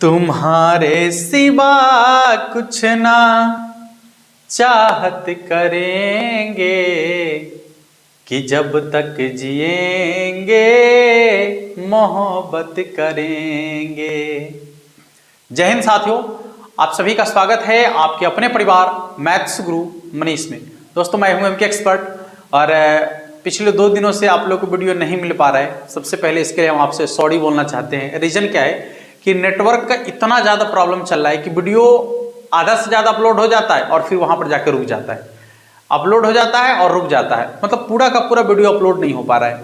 तुम्हारे सिवा कुछ ना चाहत करेंगे कि जब तक जिएंगे मोहब्बत करेंगे। जय हिंद साथियों, आप सभी का स्वागत है आपके अपने परिवार मैथ्स गुरु मनीष में। दोस्तों मैं हूं एमके एक्सपर्ट और पिछले 2 दिनों से आप लोग को वीडियो नहीं मिल पा रहा है। सबसे पहले इसके लिए हम आपसे सॉरी बोलना चाहते हैं। रीजन क्या है कि नेटवर्क का इतना ज़्यादा प्रॉब्लम चल रहा है कि वीडियो आधा से ज़्यादा अपलोड हो जाता है और फिर वहाँ पर जाकर रुक जाता है, अपलोड हो जाता है और रुक जाता है, मतलब पूरा का पूरा वीडियो अपलोड नहीं हो पा रहा है।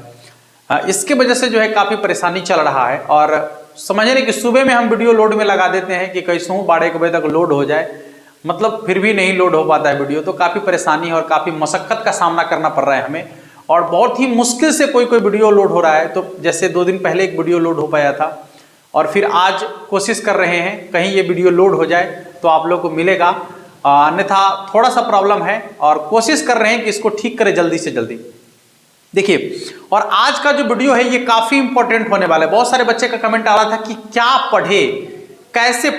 इसके वजह से जो है काफ़ी परेशानी चल रहा है और समझ रहे कि सुबह में हम वीडियो लोड में लगा देते हैं कि कैसे हूँ 12-1 बजे तक लोड हो जाए, मतलब फिर भी नहीं लोड हो पाता है वीडियो। तो काफ़ी परेशानी और काफ़ी मशक्क़त का सामना करना पड़ रहा है हमें और बहुत ही मुश्किल से कोई वीडियो लोड हो रहा है। तो जैसे 2 दिन पहले एक वीडियो लोड हो पाया था और फिर आज कोशिश कर रहे हैं कहीं ये वीडियो लोड हो जाए तो आप लोग को मिलेगा, अन्यथा थोड़ा सा प्रॉब्लम है और कोशिश कर रहे हैं कि इसको ठीक करें जल्दी से जल्दी। देखिए, और आज का जो वीडियो है ये काफ़ी इंपॉर्टेंट होने वाला है। बहुत सारे बच्चे का कमेंट आ रहा था कि क्या पढ़े, कैसे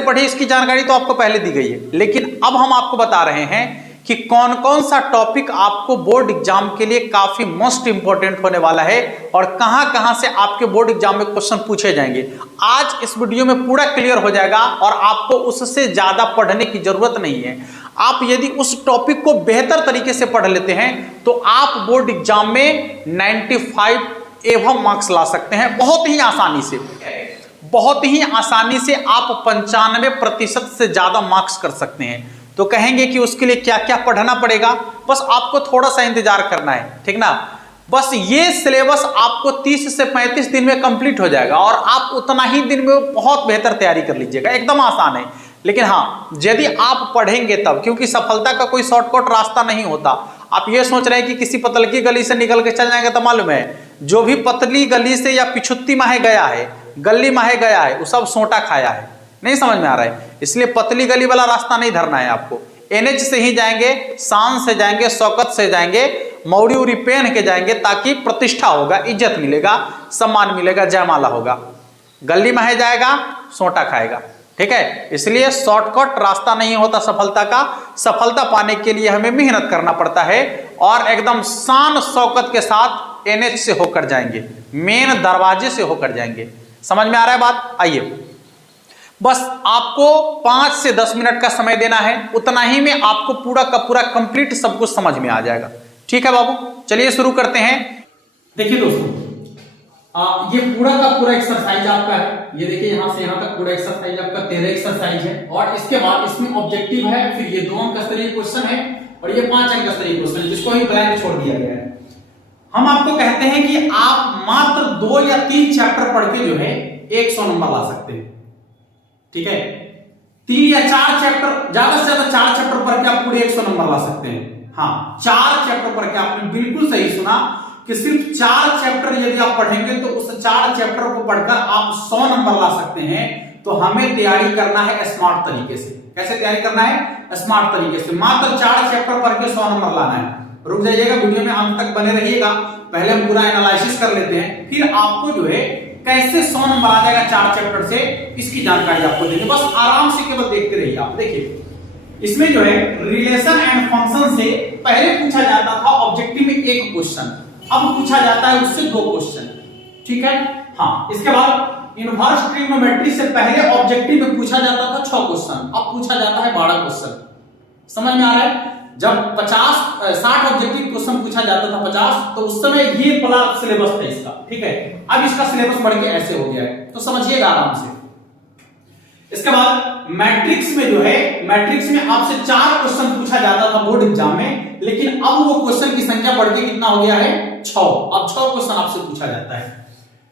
पढ़े, इसकी जानकारी तो आपको पहले दी गई है, लेकिन अब हम आपको बता रहे हैं कि कौन कौन सा टॉपिक आपको बोर्ड एग्जाम के लिए काफी मोस्ट इंपॉर्टेंट होने वाला है और कहां से आपके बोर्ड एग्जाम में क्वेश्चन पूछे जाएंगे। आज इस वीडियो में पूरा क्लियर हो जाएगा और आपको उससे ज्यादा पढ़ने की जरूरत नहीं है। आप यदि उस टॉपिक को बेहतर तरीके से पढ़ लेते हैं तो आप बोर्ड एग्जाम में 95 एवं मार्क्स ला सकते हैं बहुत ही आसानी से आप 95% से ज्यादा मार्क्स कर सकते हैं। तो कहेंगे कि उसके लिए क्या क्या पढ़ना पड़ेगा, बस आपको थोड़ा सा इंतजार करना है, ठीक ना। बस ये सिलेबस आपको 30 से 35 दिन में कंप्लीट हो जाएगा और आप उतना ही दिन में बहुत बेहतर तैयारी कर लीजिएगा। एकदम आसान है, लेकिन हाँ यदि आप पढ़ेंगे तब, क्योंकि सफलता का कोई शॉर्टकट रास्ता नहीं होता। आप ये सोच रहे हैं कि किसी पतली गली से निकल के चल जाएंगे, तो मालूम है जो भी पतली गली से या पिछुत्ती माहे गया है, गली माहे गया है, वो सब सोटा खाया है। नहीं समझ में आ रहा है, इसलिए पतली गली वाला रास्ता नहीं धरना है आपको। NH से ही जाएंगे, शान से जाएंगे, शौकत से जाएंगे, मौड़ी उड़ी पहन के जाएंगे, ताकि प्रतिष्ठा होगा, इज्जत मिलेगा, सम्मान मिलेगा, जयमाला होगा। गली में जाएगा सोटा खाएगा, ठीक है। इसलिए शॉर्टकट रास्ता नहीं होता सफलता का। सफलता पाने के लिए हमें मेहनत करना पड़ता है और एकदम शान शौकत के साथ NH से होकर जाएंगे, मेन दरवाजे से होकर जाएंगे। समझ में आ रहा है बात? आइए, बस आपको 5 से 10 मिनट का समय देना है, उतना ही में आपको पूरा का पूरा कंप्लीट सब कुछ समझ में आ जाएगा। ठीक है बाबू, चलिए शुरू करते हैं। देखिए दोस्तों, ये पूरा का पूरा एक्सरसाइज आपका है। ये देखिए यहाँ से यहाँ तक पूरा एक्सरसाइज आपका 13 एक्सरसाइज है और इसके बाद इसमें ऑब्जेक्टिव है, फिर ये 2 अंक स्तरीय क्वेश्चन है और ये 5 अंक स्तरीय क्वेश्चन, जिसको ही ब्लैंक छोड़ दिया गया है। हम आपको कहते हैं कि आप मात्र 2 या 3 चैप्टर पढ़ के जो है 100 नंबर ला सकते हैं, ठीक है। 3 या 4 चैप्टर, ज्यादा से ज्यादा 4 चैप्टर पढ़ के आप पूरे 100 नंबर ला सकते हैं। हाँ, 4 चैप्टर पढ़ के, आपने बिल्कुल सही सुना कि सिर्फ 4 चैप्टर यदि आप पढ़ेंगे तो उस 4 चैप्टर को पढ़कर आप 100 नंबर ला सकते हैं। तो हमें तैयारी करना है स्मार्ट तरीके से। कैसे तैयारी करना है? स्मार्ट तरीके से। मात्र 4 चैप्टर पढ़ के 100 नंबर लाना है। रुक जाइएगा, वीडियो में अंत तक बने रहिएगा। पहले हम पूरा एनालिसिस कर लेते हैं, फिर आपको जो है कैसे 100 नंबर आ जाएगा 4 चैप्टर से, इसकी जानकारी आपको देंगे। बस आराम से केवल देखते रहिए आप। देखिए, इसमें जो है रिलेशन एंड फंक्शन से पहले पूछा जाता था ऑब्जेक्टिव में 1 क्वेश्चन, अब पूछा जाता है उससे 2 क्वेश्चन, ठीक है। हाँ, इसके बाद इनवर्स ट्रिग्नोमेट्री से पहले ऑब्जेक्टिव में पूछा जाता था 6 क्वेश्चन, अब पूछा जाता है 12 क्वेश्चन। समझ में आ रहा है? जब 60 ऑब्जेक्टिव क्वेश्चन पूछा जाता था 50, तो उस समय ये बड़ा सिलेबस था इसका, ठीक है। अब इसका सिलेबस बढ़ के ऐसे हो गया है, तो समझिएगा आराम से। इसके बाद मैट्रिक्स में जो है, मैट्रिक्स में आपसे 4 क्वेश्चन पूछा जाता था बोर्ड एग्जाम में, लेकिन अब वो क्वेश्चन की संख्या बढ़ के कितना हो गया है? 6। अब 6 क्वेश्चन आपसे पूछा जाता है।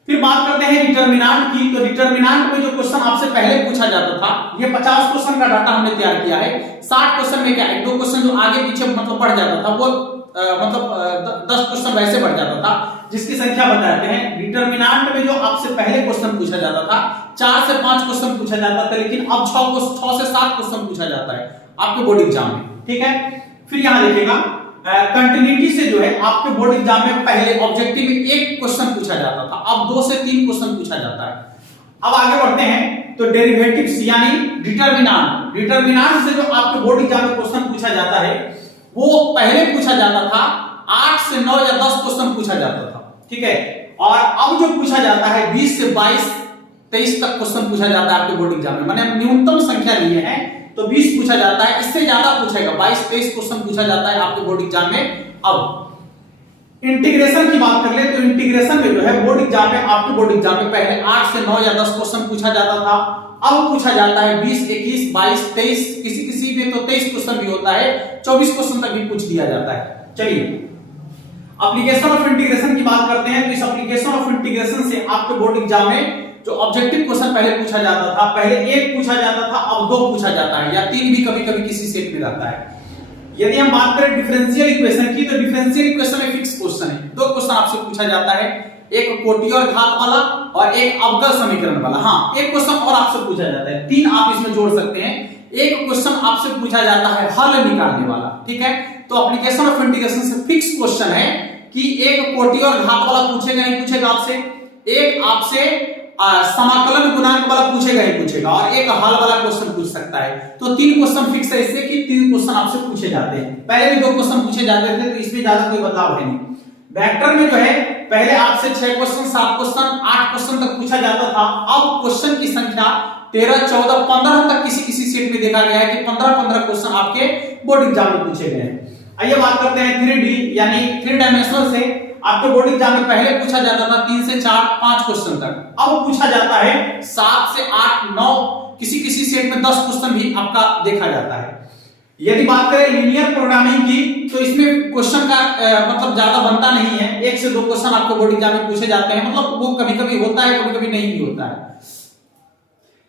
फिर बात करते हैं डिटर्मिनेंट की। तो डिटर्मिनेंट में जो क्वेश्चन आपसे पहले पूछा जाता था, ये 50 क्वेश्चन का डाटा हमने तैयार किया है। 60 क्वेश्चन में क्या है, 2 क्वेश्चन जो आगे पीछे मतलब बढ़ जाता था, वो 10 क्वेश्चन वैसे बढ़ जाता था, जिसकी संख्या बताते हैं। डिटर्मिनेंट में जो आपसे पहले क्वेश्चन पूछा जाता था, 4 से 5 क्वेश्चन पूछा जाता था, लेकिन अब 6 से 7 क्वेश्चन पूछा जाता है आपके बोर्ड एग्जाम में, ठीक है। फिर यहां देखिएगा, कंटिन्यूटी से जो है आपके बोर्ड एग्जाम में पहले ऑब्जेक्टिव में 1 क्वेश्चन पूछा जाता था, अब 2 से 3 क्वेश्चन पूछा जाता है। अब आगे बढ़ते हैं तो डेरिवेटिव्स यानी डिटर्मिनांट, डिटर्मिनांट से जो आपके बोर्ड एग्जाम में क्वेश्चन पूछा जाता है वो पहले पूछा जाता था 8 से 9 या 10 क्वेश्चन पूछा जाता था, ठीक है। और अब जो पूछा जाता है 20 से 22 23 तक क्वेश्चन पूछा जाता है आपके बोर्ड एग्जाम में, माने न्यूनतम संख्या लिए हैं तो 20 पूछा जाता है, इससे ज्यादा पूछेगा 22-23 क्वेश्चन पूछा जाता है आपके बोर्ड एग्जाम में। अब इंटीग्रेशन की बात कर ले तो इंटीग्रेशन में जो है बोर्ड एग्जाम में आपके बोर्ड एग्जाम में पहले 8 से 9 या 10 क्वेश्चन पूछा जाता था, अब पूछा जाता है 20, 21, 22, 23, किसी किसी में तो 23 क्वेश्चन भी होता है, 24 क्वेश्चन तक भी पूछ दिया जाता है। चलिए एप्लीकेशन ऑफ इंटीग्रेशन की बात करते हैं। तो इस एप्लीकेशन ऑफ इंटीग्रेशन से आपके बोर्ड एग्जाम में जो ऑब्जेक्टिव क्वेश्चन पहले पूछा जाता था, पहले 1 पूछा जाता था, अब 2 पूछा जाता है या 3 भी कभी कभी किसी सेट में रहता है। यदि हम बात करें डिफरेंशियल इक्वेशन की तो डिफरेंशियल इक्वेशन में फिक्स क्वेश्चन है, 2 क्वेश्चन आपसे पूछा जाता है, एक कोटि और घात वाला और एक अवकल समीकरण वाला। हाँ, एक क्वेश्चन और आपसे पूछा जाता है, 3 आप इसमें जोड़ सकते हैं। एक क्वेश्चन आपसे पूछा जाता है हल निकालने वाला, ठीक है। तो एप्लीकेशन ऑफ इंटीग्रेशन से फिक्स क्वेश्चन है कि एक कोटि और घात वाला पूछेगा ही पूछेगा आपसे, एक आपसे समाकलन गुणांक वाला पूछेगा ही पूछेगा, और एक हल वाला क्वेश्चन पूछ सकता है। तो 3 क्वेश्चन फिक्स है इससे कि 3 क्वेश्चन आपसे पूछे जाते हैं। पहले भी 2 क्वेश्चन पूछे जाते थे तो इसमें ज्यादा कोई बदलाव है नहीं। वेक्टर में जो है पहले आपसे 6 क्वेश्चन, 7 क्वेश्चन, 8 क्वेश्चन तक पूछा जाता था, अब क्वेश्चन की संख्या 13, 14, 15 तक किसी किसी सेट में देखा गया है कि 15 क्वेश्चन आपके बोर्ड एग्जाम में पूछे गए हैं। आइए बात करते हैं 3D यानी 3 डायमेंशनल से। आपके बोर्ड एग्जाम में पहले पूछा जाता था 3 से 4, 5 क्वेश्चन तक, अब पूछा जाता है 7 से 8, 9, किसी किसी सेट में 10 क्वेश्चन भी आपका देखा जाता है। यदि बात करें लीनियर प्रोग्रामिंग की तो इसमें क्वेश्चन का मतलब ज्यादा बनता नहीं है, 1 से 2 क्वेश्चन आपको बोर्ड एग्जाम में पूछे जाते हैं, मतलब वो कभी कभी होता है, कभी कभी नहीं भी होता है।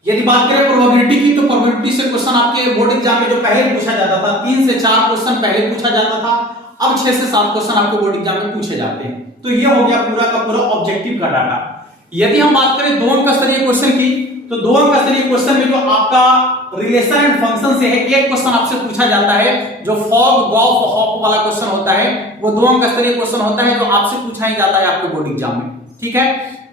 यदि बात करें प्रोबेबिलिटी की तो प्रोबेबिलिटी से क्वेश्चन आपके बोर्ड एग्जाम में जो पहले पूछा जाता था 3 से 4 क्वेश्चन पहले पूछा जाता था, अब 6 से 7 क्वेश्चन आपको बोर्ड एग्जाम में पूछे जाते हैं। तो ये हो गया पूरा का पूरा ऑब्जेक्टिव का डाटा। यदि हम बात करें 2 अंक स्तरीय क्वेश्चन की तो 2 अंक स्तरीय क्वेश्चन में जो आपका रिलेशन एंड फंक्शन से है, एक क्वेश्चन आपसे पूछा जाता है जो फॉग, गॉफ, हॉप वाला क्वेश्चन होता है, वो 2 अंक स्तरीय क्वेश्चन होता है जो आपसे पूछा ही जाता है आपके बोर्ड एग्जाम में, ठीक है।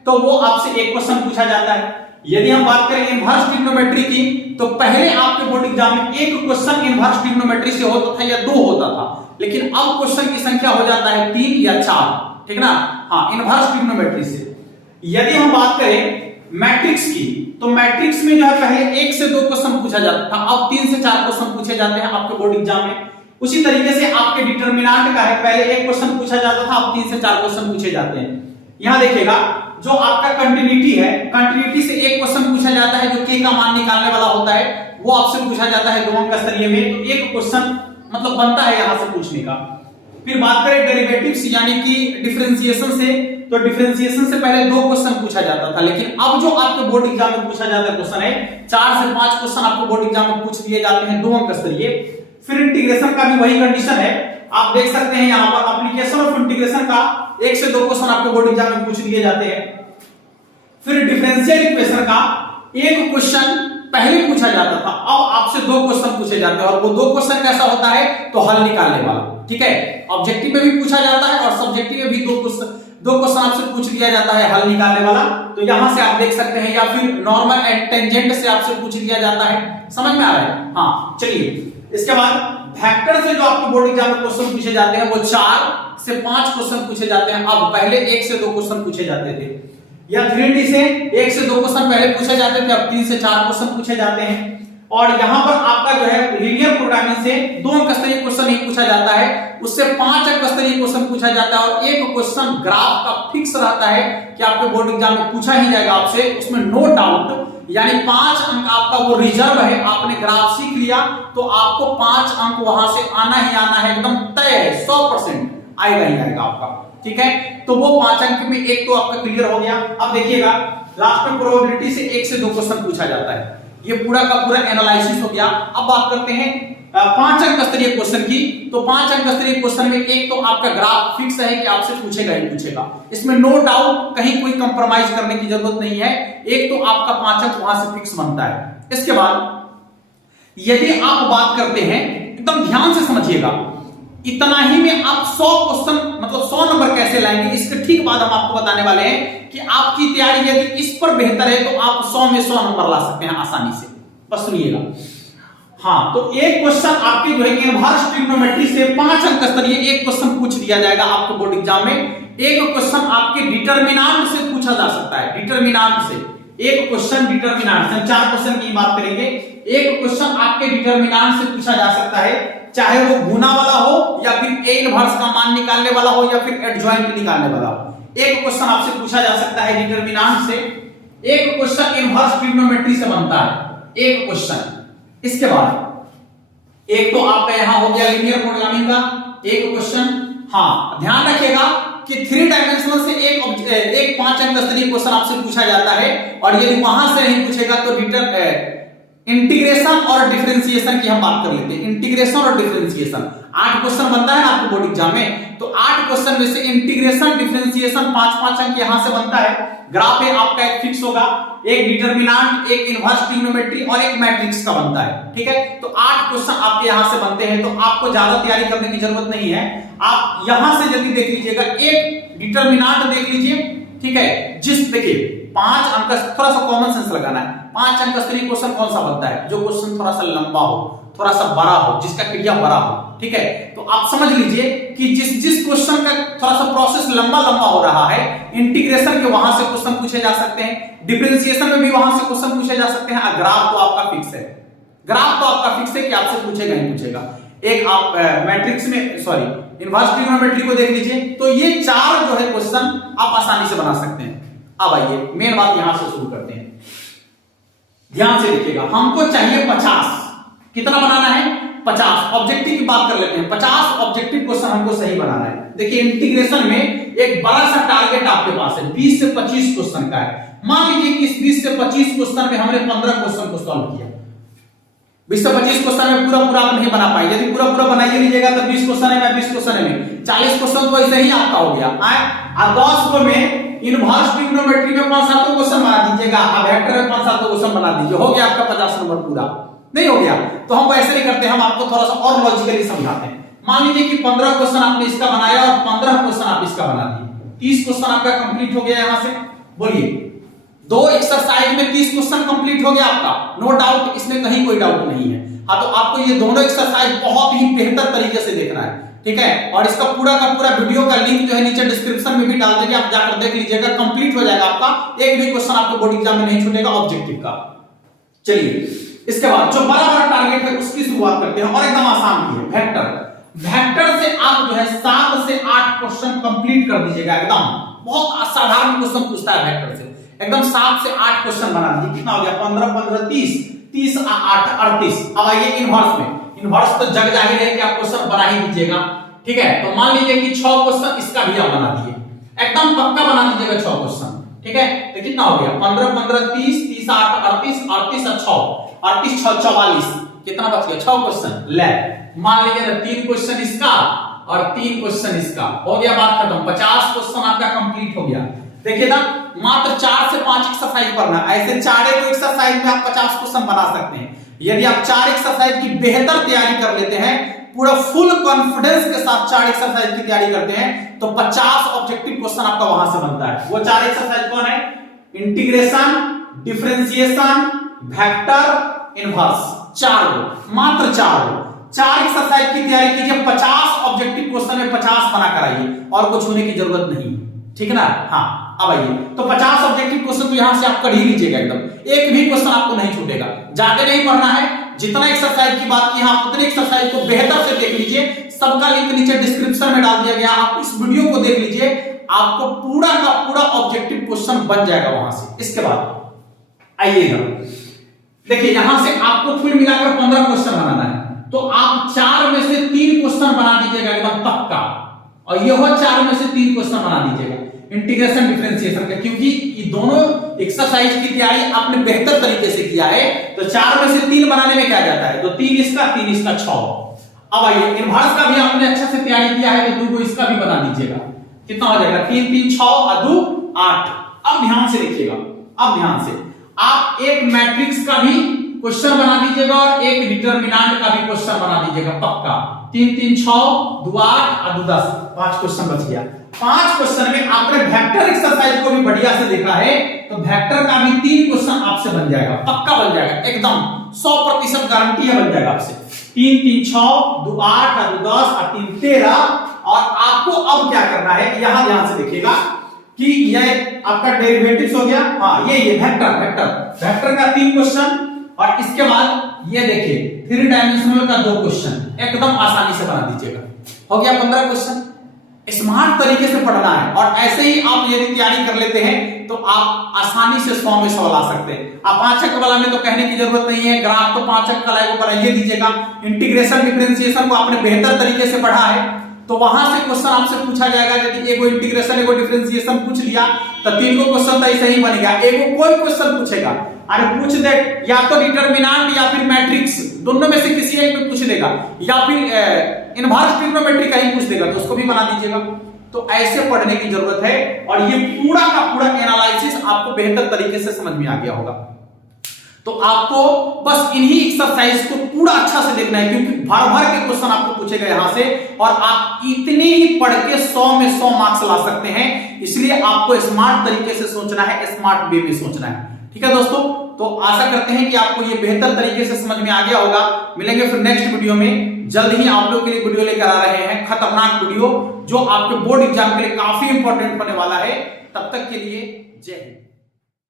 तो वो आपसे एक क्वेश्चन पूछा जाता है। यदि हम बात करें इनवर्स ट्रिग्नोमेट्री की तो पहले आपके बोर्ड एग्जाम में एक क्वेश्चन इनवर्स ट्रिग्नोमेट्री से होता था या 2 होता था, लेकिन अब क्वेश्चन की संख्या हो जाता है 3 या 4, ठीक ना। हाँ, इनवर्स ट्रिग्नोमेट्री से। यदि हम बात करें मैट्रिक्स की तो मैट्रिक्स में जो है पहले 1 से 2 क्वेश्चन पूछा जाता था, अब 3 से 4 क्वेश्चन पूछे जाते हैं आपके बोर्ड एग्जाम में। उसी तरीके से आपके डिटर्मिनेंट का है, पहले 1 क्वेश्चन पूछा जाता था, अब 3 से 4 क्वेश्चन पूछे जाते हैं। यहां देखिएगा जो आपका कंटिन्यूटी है, कंटिन्यूटी से एक क्वेश्चन पूछा जाता है जो k का मान निकालने वाला होता है, वो आपसे पूछा जाता है 2 अंक स्तरीय में, तो एक क्वेश्चन मतलब बनता है यहां से पूछने का। फिर बात करें डेरिवेटिव्स यानी कि डिफरेंशिएशन से, तो डिफरेंशिएशन से पहले 2 क्वेश्चन पूछा जाता था, लेकिन अब जो आपके बोर्ड एग्जाम में पूछा जाता है क्वेश्चन है 4 से 5 क्वेश्चन आपको बोर्ड एग्जाम में पूछ लिए जाते हैं 2 अंक स्तरीय। फिर इंटीग्रेशन का भी वही कंडीशन है, आप देख सकते हैं यहां पर एप्लीकेशन ऑफ इंटीग्रेशन का 1 से 2 क्वेश्चन आपको बोर्ड एग्जाम में पूछ लिए जाते हैं। फिर डिफरेंशियल इक्वेशन का एक क्वेश्चन पहले पूछा जाता था, अब आपसे 2 क्वेश्चन पूछे जाते हैं, और वो 2 क्वेश्चन कैसा होता है तो हल निकालने वाला, ठीक है। ऑब्जेक्टिव में भी पूछा जाता है और सब्जेक्टिव में भी 2 क्वेश्चन आपसे पूछ लिया जाता है हल निकालने वाला। तो यहां से आप देख सकते हैं, या फिर नॉर्मल एंड टेंजेंट से आपसे पूछ लिया जाता है। समझ में आ रहा है? हाँ, चलिए इसके बाद वेक्टर से जो आपको बोर्ड एग्जाम में क्वेश्चन पूछे जाते हैं वो 4 से 5 क्वेश्चन पूछे जाते हैं, अब पहले 1 से 2 क्वेश्चन पूछे जाते थे। या 3D से 1 से 2 क्वेश्चन पहले पूछे जाते थे, अब 3 से 4 क्वेश्चन पूछे जाते हैं। और यहां पर आपका जो है लीनियर प्रोग्रामिंग से 2 अंक स्तरीय क्वेश्चन नहीं पूछा जाता है, उससे 5 अंक स्तरीय क्वेश्चन पूछा जाता है, और एक क्वेश्चन ग्राफ का फिक्स रहता है कि आपके बोर्ड एग्जाम में पूछा ही जाएगा आपसे, उसमें नो डाउट, यानी 5 अंक आपका वो रिजर्व है। आपने ग्राफ सीख लिया तो आपको 5 अंक वहां से आना ही आना है, एकदम तय है, 100% आएगा ही आएगा आपका, ठीक है। तो वो 5 अंक में एक तो आपका क्लियर हो गया। अब देखिएगा लास्ट में प्रोबेबिलिटी से 1 से 2 क्वेश्चन पूछा जाता है, ये पूरा का पूरा एनालिसिस हो गया। अब बात करते हैं 5 अंक स्तरीय क्वेश्चन की, तो 5 अंक स्तरीय क्वेश्चन में एक तो आपका ग्राफ फिक्स है कि आपसे पूछेगा ही पूछेगा, इसमें नो डाउट, कहीं कोई कंप्रोमाइज करने की जरूरत नहीं है, एक तो आपका 5 अंक वहां से फिक्स बनता है। इसके बाद यदि आप बात करते हैं, एकदम ध्यान से समझिएगा, इतना ही में आप 100 क्वेश्चन मतलब 100 नंबर कैसे लाएंगे, इसके ठीक बाद हम आपको बताने वाले हैं कि आपकी तैयारी यदि इस पर बेहतर है तो आप 100 में 100 नंबर ला सकते हैं आसानी से। बस सुनिएगा। हाँ, तो एक क्वेश्चन आपके जो है इनवर्स ट्रिग्नोमेट्री से 5 अंक स्तरीय एक क्वेश्चन पूछ दिया जाएगा आपको बोर्ड एग्जाम में। एक क्वेश्चन आपके डिटरमिनेंट से पूछा जा सकता है, डिटरमिनेंट से एक क्वेश्चन डिटरमिनेंट से, 4 क्वेश्चन की बात करेंगे। एक क्वेश्चन आपके डिटरमिनेंट से पूछा जा सकता है, चाहे वो गुना वाला हो या फिर ए इनवर्स का मान निकालने वाला हो या फिर एडजॉइंट निकालने वाला हो। एक क्वेश्चन आपसे पूछा जा सकता है डिटरमिनेंट से। एक क्वेश्चन इनवर्स ट्रिग्नोमेट्री से बनता है, एक क्वेश्चन। इसके बाद एक तो आपका यहां हो गया लीनियर प्रोग्रामिंग का एक क्वेश्चन। हाँ, ध्यान रखिएगा कि 3 डायमेंशनल से एक 5 अंक स्तरीय क्वेश्चन आपसे पूछा जाता है, और यदि वहां से नहीं पूछेगा तो इंटीग्रेशन और डिफरेंशिएशन की हम बात कर लेते हैं। इंटीग्रेशन और डिफरेंशिएशन 8 क्वेश्चन बनता है ना आपको बोर्ड एग्जाम में, तो 8 क्वेश्चन में से इंटीग्रेशन डिफरेंशिएशन 5-5 अंक यहां से बनता है। ग्राफ है आपका एक फिक्स होगा, एक डिटरमिनेंट, एक इनवर्स ट्रिग्नोमेट्री और एक मैट्रिक्स का बनता है। ठीक है, तो 8 क्वेश्चन आपके यहां से बनते हैं, तो आपको ज्यादा तैयारी करने की जरूरत नहीं है। आप यहां से जल्दी देख लीजिएगा, एक डिटरमिनेंट देख लीजिए। ठीक है, जिस देखिए 5 अंक, थोड़ा सा कॉमन सेंस लगाना है। 5 अंक स्तरीय क्वेश्चन कौन सा बनता है? जो क्वेश्चन थोड़ा सा लंबा हो, थोड़ा सा बड़ा हो, जिसका क्रिया बड़ा हो। ठीक है, तो आप समझ लीजिए कि जिस क्वेश्चन का थोड़ा सा प्रोसेस लंबा हो रहा है, इंटीग्रेशन के वहां से क्वेश्चन पूछे जा सकते हैं, डिफरेंशिएशन में भी वहां से क्वेश्चन पूछे जा सकते हैं। ग्राफ तो आपका फिक्स है, ग्राफ तो आपका फिक्स है कि आपसे पूछेगा ही पूछेगा। एक आप मैट्रिक्स में सॉरी इनवर्स ट्रिग्नोमेट्री को देख लीजिए, तो ये 4 जो है क्वेश्चन आप आसानी से बना सकते हैं। अब आइए मेन बात यहां से शुरू करते हैं। ध्यान से देखिएगा, हमको चाहिए 50। कितना बनाना है? 50। ऑब्जेक्टिव की बात कर लेते हैं। 50 ऑब्जेक्टिव क्वेश्चन हमको सही बनाना है। देखिए इंटीग्रेशन में एक बड़ा सा टारगेट आपके पास है, 20 से 25 क्वेश्चन का है। मान लीजिए कि इस 20 से 25 क्वेश्चन में हमने 15 क्वेश्चन को सॉल्व किया। 20 से 25 क्वेश्चन में पूरा आप नहीं बना पाए। यदि पूरा बनाइए लीजिएगा तो 20 क्वेश्चन है, 20 क्वेश्चन है, 40 क्वेश्चन तो ऐसे ही आपका हो गया। 10 को में इनवर्स ट्रिग्नोमेट्री में 5-7 क्वेश्चन बना दीजिएगा, अब वेक्टर में 5-7 क्वेश्चन बना दीजिए, हो गया आपका 50 नंबर पूरा। नहीं हो गया तो हम ऐसे नहीं करते, हम आपको थोड़ा सा और लॉजिकली समझाते हैं। मान लीजिए कि 15 क्वेश्चन आपने इसका बनाया और 15 क्वेश्चन आप इसका बना दिए, 30 क्वेश्चन आपका कंप्लीट हो गया। यहां से बोलिए 2 एक्सरसाइज में 30 क्वेश्चन कंप्लीट हो गया आपका, नो डाउट, इसमें कहीं कोई डाउट नहीं है। हाँ, तो आपको ये दोनों एक्सरसाइज बहुत ही बेहतर तरीके से देखना है। ठीक है, और इसका पूरा का पूरा वीडियो का लिंक जो है नीचे डिस्क्रिप्शन में भी डाल देंगे, आप जाकर देख लीजिएगा, कंप्लीट हो जाएगा आपका। एक भी क्वेश्चन आपको बोर्ड एग्जाम में नहीं छूटेगा ऑब्जेक्टिव का। चलिए इसके बाद जो बड़ा टारगेट है उसकी शुरुआत करते हैं, और एकदम आसान भी है, वेक्टर। वेक्टर से आप जो है 7 से 8 क्वेश्चन कंप्लीट कर दीजिएगा। एकदम बहुत असाधारण क्वेश्चन पूछता है वेक्टर से, एकदम 7 से 8 क्वेश्चन बना दीजिए। कितना हो गया? 15 30 30 8 38। अब आइए इनवर्स में। इनवर्स तो जग जाहिर है कि आप क्वेश्चन बना ही दीजिएगा। ठीक है, तो मान लीजिए कि 6 क्वेश्चन इसका भी आप बना दिए, एकदम पक्का बना दीजिएगा 6 क्वेश्चन। ठीक है, तो कितना हो गया? 15 30 30 8 38 38 6 38 6 44। कितना बच गया? 6 क्वेश्चन। ले मान लीजिए ना 3 क्वेश्चन इसका और 3 क्वेश्चन इसका, हो गया बात खत्म। 50 क्वेश्चन आपका कंप्लीट हो गया। देखिए ना, मात्र 4 से 5 एक्सरसाइज करना, ऐसे 4 एक्सरसाइज में आप 50 क्वेश्चन बना सकते हैं। यदि आप 4 एक्सरसाइज की बेहतर तैयारी कर लेते हैं, पूरा फुल कॉन्फिडेंस के साथ 4 एक्सरसाइज की तैयारी करते हैं, तो 50 ऑब्जेक्टिव क्वेश्चन आपका वहां से बनता है। वो 4 एक्सरसाइज कौन है? Integration, differentiation, vector, inverse. 4 मात्र 4 एक्सरसाइज की तैयारी कीजिए। 50 ऑब्जेक्टिव क्वेश्चन में 50 बना कर आइए, और कुछ होने की जरूरत नहीं। ठीक है ना? हाँ, अब आइए तो 50 ऑब्जेक्टिव क्वेश्चन तो यहां से आप कर ही लीजिएगा, एकदम एक भी क्वेश्चन आपको नहीं छूटेगा। ज्यादा नहीं पढ़ना है, जितना एक्सरसाइज की बात की आप उतने एक्सरसाइज को बेहतर से देख लीजिए। सबका लिंक नीचे डिस्क्रिप्शन में डाल दिया गया, आप इस वीडियो को देख लीजिए, आपको पूरा का पूरा ऑब्जेक्टिव क्वेश्चन बन जाएगा वहां से। इसके बाद आइएगा, देखिए यहां से आपको कुल मिलाकर 15 क्वेश्चन बनाना है, तो आप 4 में से 3 क्वेश्चन बना दीजिएगा एकदम पक्का, और ये हो 4 में से 3 क्वेश्चन बना दीजिएगा इंटीग्रेशन डिफरेंशिएशन का, क्योंकि ये दोनों एक्सरसाइज की तैयारी आपने बेहतर तरीके से किया है। तो 4 में से 3 बनाने में क्या जाता है? तो 3 इसका 6। अब आइए इनवर्स का भी आपने अच्छे से तैयारी किया है, तो 2 को इसका भी बना दीजिएगा। कितना हो जाएगा? 3 3 6 और 2 8। अब ध्यान से देखिएगा, अब ध्यान से आप एक मैट्रिक्स का भी क्वेश्चन बना दीजिएगा और एक डिटरमिनेंट का भी क्वेश्चन बना दीजिएगा पक्का। 3 3 6 2 8 और 2 10, 5 क्वेश्चन बच गया। 5 क्वेश्चन में आपने वेक्टर एक्सरसाइज को भी बढ़िया से देखा है, तो वेक्टर का भी 3 क्वेश्चन आपसे बन जाएगा, पक्का बन जाएगा, एकदम 100% गारंटी है बन जाएगा आपसे। 3 3 6 2 8 और 2 10 और 3 13। और आपको अब क्या करना है, यहां ध्यान से देखिएगा कि यह आपका डेरिवेटिव्स हो गया, हाँ ये वेक्टर का 3 क्वेश्चन, और इसके बाद ये देखिए 3 डायमेंशनल का 2 क्वेश्चन, एकदम आसानी से बना दीजिएगा, हो गया 15 क्वेश्चन। स्मार्ट तरीके से पढ़ना है, और ऐसे ही आप यदि तैयारी कर लेते हैं तो आप आसानी से 100 में 100 ला सकते हैं। आप 5 अंक वाला में तो कहने की जरूरत नहीं है, ग्राफ तो 5 अंक का को बनाइए दीजिएगा। इंटीग्रेशन डिफरेंशिएशन को आपने बेहतर तरीके से पढ़ा है, तो वहां से क्वेश्चन आपसे पूछा जाएगा, यदि एगो इंटीग्रेशन एगो डिफरेंशिएशन पूछ लिया तो 3 को क्वेश्चन तो ऐसे ही बनेगा। एगो कोई क्वेश्चन पूछेगा, अरे पूछ दे या तो डिटरमिनेंट या फिर मैट्रिक्स, दोनों में से किसी एक में पूछ देगा, या फिर इनवर्स ट्रिग्नोमेट्री का ही पूछ देगा, तो उसको भी बना दीजिएगा। तो ऐसे पढ़ने की जरूरत है, और ये पूरा का पूरा एनालिसिस आपको बेहतर तरीके से समझ में आ गया होगा। तो आपको बस इन्हीं एक्सरसाइज को पूरा अच्छा से देखना है, क्योंकि भर भर के क्वेश्चन आपको पूछेगा यहां से, और आप इतने ही पढ़ के 100 में 100 मार्क्स ला सकते हैं। इसलिए आपको स्मार्ट तरीके से सोचना है, स्मार्ट वे में सोचना है। ठीक है दोस्तों, तो आशा करते हैं कि आपको ये बेहतर तरीके से समझ में आ गया होगा। मिलेंगे फिर नेक्स्ट वीडियो में, जल्द ही आप लोग के लिए वीडियो लेकर आ रहे हैं, खतरनाक वीडियो जो आपके बोर्ड एग्जाम के लिए काफी इंपॉर्टेंट होने वाला है। तब तक के लिए जय हिंद।